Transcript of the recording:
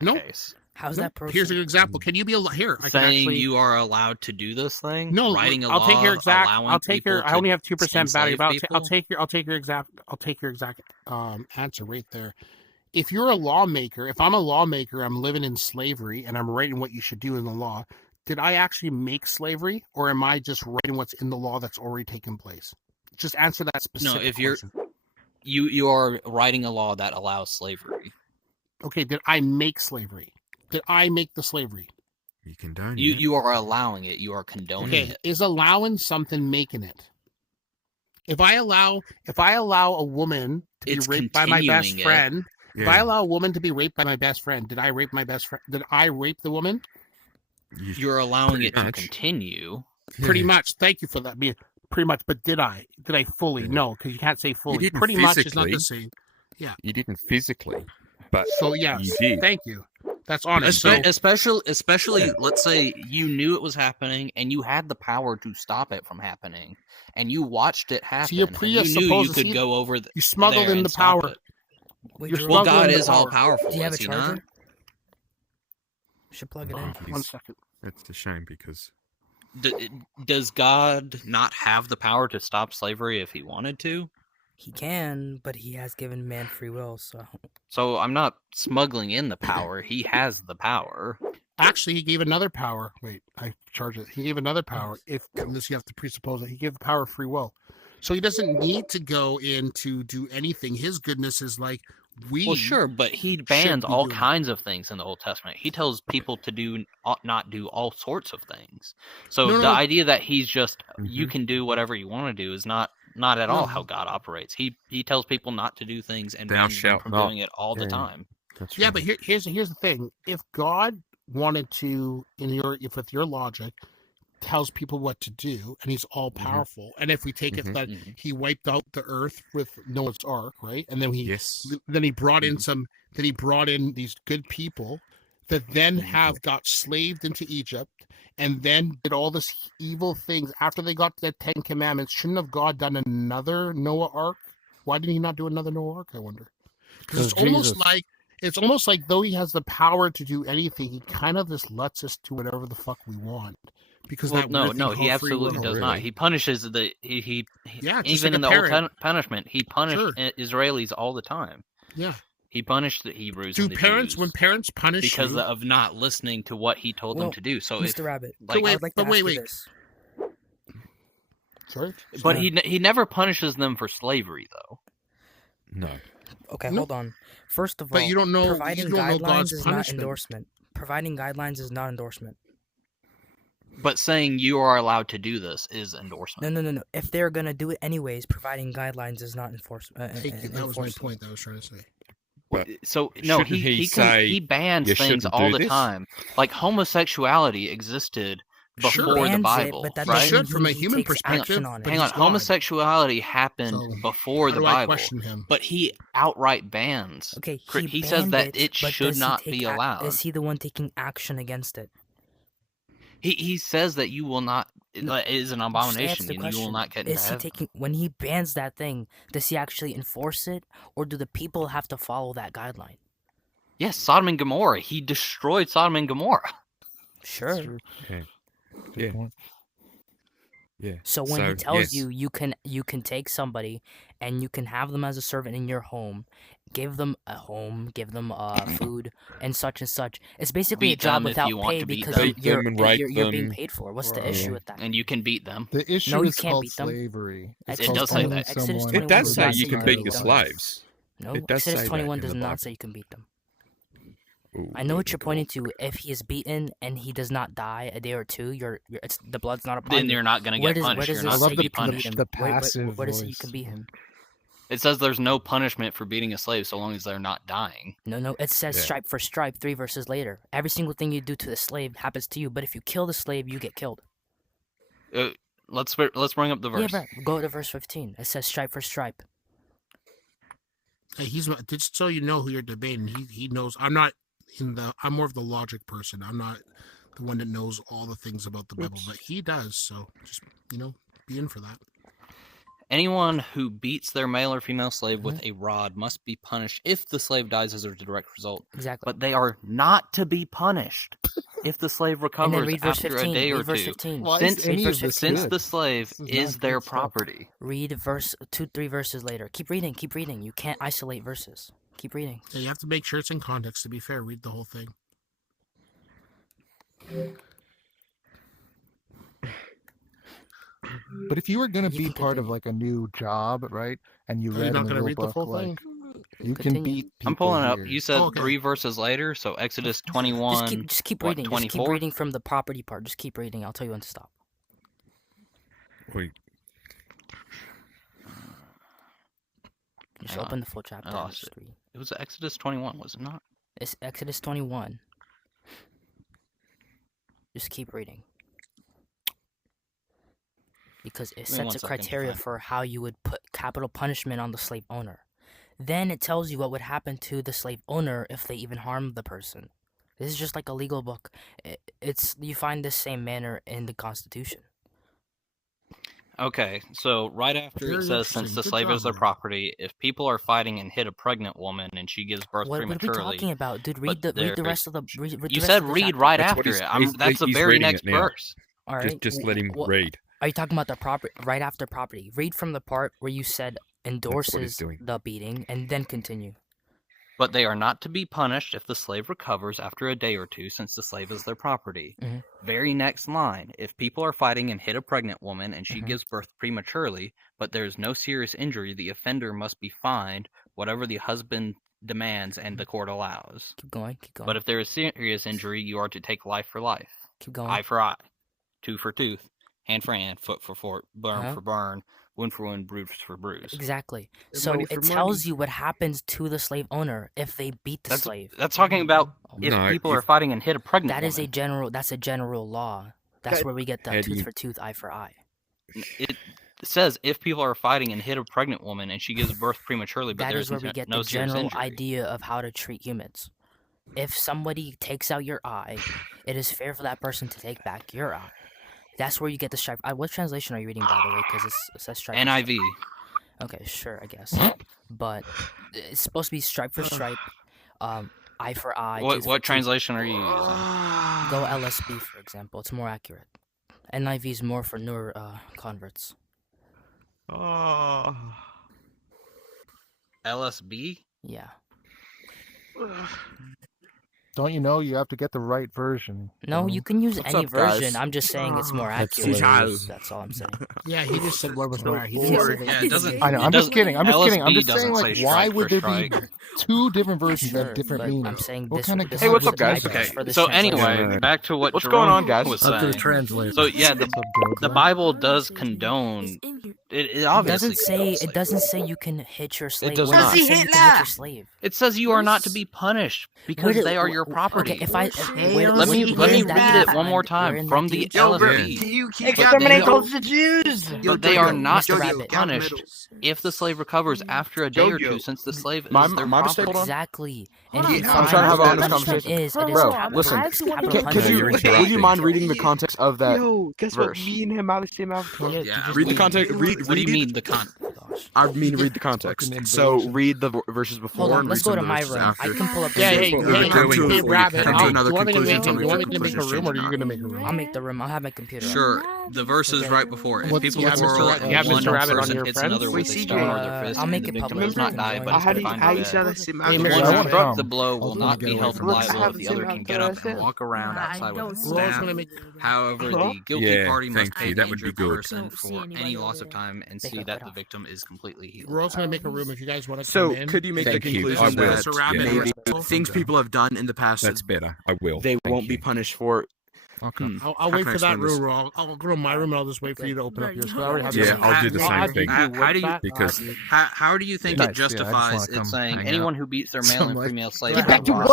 No. case. How's No. that person? Here's an example. Can you be here? I can Saying actually... you are allowed to do this thing? No, Writing a I'll law take your exact. allowing I'll take your. people I only to have 2% battery. enslave But I'll people? take your exact. I'll take your exact answer right there. If you're a lawmaker, if I'm a lawmaker, I'm living in slavery and I'm writing what you should do in the law. Did I actually make slavery, or am I just writing what's in the law that's already taken place? Just answer that specific No, if you're question. you are writing a law that allows slavery. Okay, did I make slavery? Did I make the slavery? You condone it. You are allowing it. You are condoning Okay, it. is allowing something making it? If I allow a woman to It's be raped by my best continuing it. friend, Yeah. if I allow a woman to be raped by my best friend, did I rape my best friend? Did I rape the woman? You're allowing Pretty it to much. continue. Pretty much. Thank you for that. Pretty much, but did I? Did I fully? Yeah. No, because you can't say fully. didn't Pretty much is not the physically. same. You didn't physically, but So yes, you did. thank you. That's honest. So Especially, let's say you knew it was happening and you had the power to stop it from happening, and you watched it happen. you're and you knew you presupposed to could see go over you smuggled there in and the stop power. it. Wait, You're Drew, Well, smuggling God the is all power. powerful. do you have a Is he not? charger? Should plug it in. He's- 1 second. It's a shame because Does God not have the power to stop slavery if he wanted to? He can, but he has given man free will, so So I'm not smuggling in the power. He has the power. Actually, he gave another power. Wait, I charge it. He gave another power. If unless you have to presuppose that he gave the power of free will, so he doesn't need to go in to do anything. His goodness is like Well, sure, but he bans be all doing it. kinds of things in the Old Testament. He tells people to not do all sorts of things. So No, the no. idea that he's just you Mhm. can do whatever you want to do is not at all No. how God operates. He tells people not to do things and Thou bans them shalt from not. doing it all the Yeah. time. that's Yeah, right. but here's the thing. If God wanted to, with your logic, tells people what to do, and he's all powerful, and if we take it that Mhm. he wiped out the earth with Noah's Ark, right, and then Yes. he brought in these good people that then have got slaved into Egypt, and then did all this evil things after they got the 10 Commandments. Shouldn't have God done another Noah Ark? Why did he not do another Noah Ark? I wonder. Because it's almost like though he has the power to do anything, he kind of just lets us do whatever the fuck we want. Because Well, that no, weird thing he called free absolutely will. does really. not. He punishes he Yeah, just even like in a the parent. Old Punishment, he punished Sure. Israelis all the time. Yeah. He punished the Hebrews Do and the parents Jews when parents punish because you? of not listening to what he told them Well, to do. So Mr. Rabbit, like, I would like to ask you this. Sorry. but he never punishes them for slavery though. No. Okay, No. hold on. First of But all, you don't know. providing You don't know guidelines God's is not punishment. endorsement. Providing guidelines is not endorsement. But saying you are allowed to do this is endorsement. No. If they're gonna do it anyways, providing guidelines is not enforcement. Thank you. That was my point that I was trying to say. But So no, shouldn't he say, he bans "You things shouldn't all do the this"? time. Like homosexuality existed Sure. before the Bans it, Bible, but that It right? doesn't should from a mean he human takes perspective. action on it. but Hang he's on, God. homosexuality happened So, before How the do I Bible, question him? but he outright bans. Okay, He says banned that it but should does he not take be allowed. Is he the one taking action against it? He says that you will not. No, It is an Just abomination, answer the and you will question. not get into Is he heaven. taking when he bans that thing? Does he actually enforce it, or do the people have to follow that guideline? Yes, Sodom and Gomorrah. He destroyed Sodom and Gomorrah. Sure. Yeah. Good Yeah. point. Yeah. So when he tells yes. you can take somebody and you can have them as a servant in your home, give them a home, give them food and such, it's basically Beat a job them if without you want pay to beat because them. Beat them and rape you're being them. paid for. What's the Well, issue yeah. with that? And you can beat them. The issue No, you is can't called beat them. slavery. It's Exodus called does say owning that. Exodus someone 21 It does does say not you say can you beat can your beat them. slaves. No, It does Exodus say that 21 in does the not Bible. say you can beat them. Ooh, I know what there you're we pointing go. to. If he is beaten and he does not die a day or two, it's the blood's not upon Then you. you're not going to Where get does punished. You're it not I say going love to you be can beat punished. him? the Where passive does it say you voice. can beat him? It says there's no punishment for beating a slave so long as they're not dying. No. It says Yeah. stripe for stripe 3 verses later. Every single thing you do to the slave happens to you, but if you kill the slave, you get killed. Let's bring up the verse. Yeah, right. Go to verse 15. It says stripe for stripe. Hey, just so you know who you're debating. He knows. I'm not I'm more of the logic person. I'm not the one that knows all the things about the Bible, but he does. So just be in for that. Anyone who beats their male or female slave with a rod must be punished if the slave dies as a direct result. Exactly. But they are not to be punished if the slave And then recovers read verse after 15. a day or Read verse two. 15. Why Since- is any verse of this 15. Since good? the slave This is is not their good stuff. property. Read verse 2-3 verses later. Keep reading. Keep reading. You can't isolate verses. Keep reading. Yeah, you have to make sure it's in context. To be fair, read the whole thing. But if you were gonna You be can part of continue. like a new job, right, and you Are you read not in the going to rule read the book, full like thing? you can Continue. beat people I'm pulling it up. here. You said Oh, okay. 3 verses later, so Exodus 21. Just keep what, reading. Just keep 24? reading from the property part. Just keep reading. I'll tell you when to stop. Wait, Just Hang on. open the full chapter. I and lost just read. It was Exodus 21, was it not? It's Exodus 21. Just keep reading. Because it Give me 1 sets a second to criteria find it. for how you would put capital punishment on the slave owner. Then it tells you what would happen to the slave owner if they even harmed the person. This is just like a legal book. It's you find this same manner in the Constitution. Okay, so right after Very it says, since interesting. the Good slave job, is their man. property, if people are fighting and hit a pregnant woman and she gives birth What are we prematurely, talking about, dude? but Read the there's- rest of the. Read the you rest said of the read chapter. right That's what after he's- it. he's- That's the he's very reading next it now. verse. All right. just let him What- read. Are you talking about the property right after property? Read from the part where you said he's endorses doing. the beating, and then continue. But they are not to be punished if the slave recovers after a day or two, since the slave is their property. Mhm. Very next line. If people are fighting and hit a pregnant woman and she Mhm. gives birth prematurely, but there is no serious injury, the offender must be fined whatever the husband demands and the court allows. Keep going. Keep going. But if there is serious injury, you are to take life for life, keep going. eye for eye, tooth for tooth, hand for hand, foot for foot, burn Uh-huh. for burn, wound for wound, bruise for bruise. Exactly. And So money it for tells money. you what happens to the slave owner if they beat the That's slave. that's talking about if No, people if- are fighting and hit a pregnant That is a woman. general. That's a general law. That's That- where we get the How do tooth you- for tooth, eye for eye. It says if people are fighting and hit a pregnant woman and she gives birth prematurely, but That there's is where we get no the serious general injury. idea of how to treat humans. If somebody takes out your eye, it is fair for that person to take back your eye. That's where you get the stripe. What translation are you reading, by the way? Because it says stripe. for stripe. NIV. Okay, sure, I guess. But it's supposed to be stripe for stripe, eye for eye. What tooth for what tooth. translation are you using? Go LSB, for example. It's more accurate. NIV is more for newer converts. LSB? Yeah. Don't you know you have to get the right version? No, you can use What's any up, guys? version. I'm just saying it's more That's accurate. hilarious. That's all I'm saying. Yeah, he just said what was So right. He didn't say boring. Yeah, it doesn't. I know. it I'm just doesn't- kidding. I'm just kidding. I'm LSB just saying, doesn't like, say why strike would for there be strike. two different versions that Sure, have different but meanings? I'm saying What this. kind of this Hey, is what's the up, guys? digest Okay, for this so translation. anyway, back to what What's Jerome going on, guys? was Up to the saying. translator. So yeah, What's up, Joe? the Bible does condone. It obviously condones It doesn't say you can hit your slave. does Where not. it say you can hit your slave? It says you are not to be punished because Where they did- are your property. Okay, if I Let me where read is that it one more defined? Where time in from that the deal? LSB. You Exterminate those the Jews! But they are not to Mr. be Rabbit. punished if the slave recovers after a day or two, Jojo. since the slave is My their mistake, property. hold on. Exactly. And Hold if you on, find I'm trying to have an what honest punishment conversation. is, it is Bro, capital listen, capital Could No, Could punishment. you, you're would you interrupting. mind reading the context of that? Yo, guess what? verse. Me and him out of the same outfit. Did you Yeah, just Read the leave? context. Read. What do you read- mean the con? Gosh. I mean, read the context. Fucking So invasion. read the verses before. Hold on, and let's read go some to of the my verses room. after. I can pull up the Yeah, verse. hey, We're hey, gonna come to- hey, we Rabbit, come to do another you want me to conclusion, make tell me you what want me the to make a conclusion room, or are is you or going to not. make a room? I'll make the room. I'll have my computer. up. Sure, the verse is Okay. right before. If What's- people you have quarrel Mr. Ra- you have and one Mr. Rabbit on person your hits friends? another Wait, with a CJ, stone or their fist, I'll and make the it victim public. does not die, Join but us. is How do you, confined how to you bed. say the same Hey, outfit? The Mr. one Rabbit. who struck the blow will I'll not get be away held from Look, liable I have if the the same other can outfit get that up I and said. walk around outside with a Roll's staff. going to make. However, Huh? the guilty Yeah, party must thank pay you. the That would be injured good. person Don't see for anybody any over loss of there. time and They see got that cut the off. victim is completely healed. Roll's going to make a room if you guys want to So, come in. could you make the Thank you. conclusion I that will. Mr. Rabbit Yeah. and maybe Russell? things people have done in the past That's better. I will. they Thank won't be you. punished for? Okay. I'll How wait can I for that explain this? room, Ro. I'll go to my room and I'll just wait for you to open up yours. 'cause I already have Yeah, something. I'll do the I'll same add thing. you How with do you- that, because- How do you think Nice, it yeah, I just wanna justifies come it saying hang anyone out. who beats their So male I'm and like, female slave get with back a to rod